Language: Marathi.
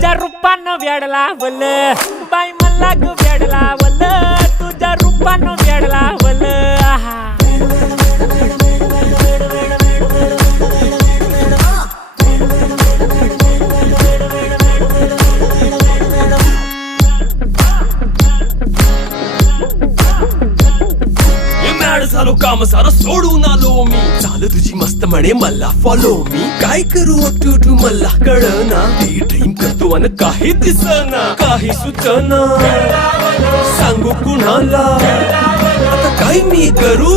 तुझ्या रूपानं वेड लावलं बाई मला ग वेड लावलं तुझ्या रूपानं वेड लावलं आहा झालो काम सारं सोडून आलो मी चाल तुझी मस्त म्हणे मला फॉलो मी काय करू टू मला कळना ती ड्रीम करतो अन काही दिसना काही सुचना सांगू कुणाला आता काय मी करू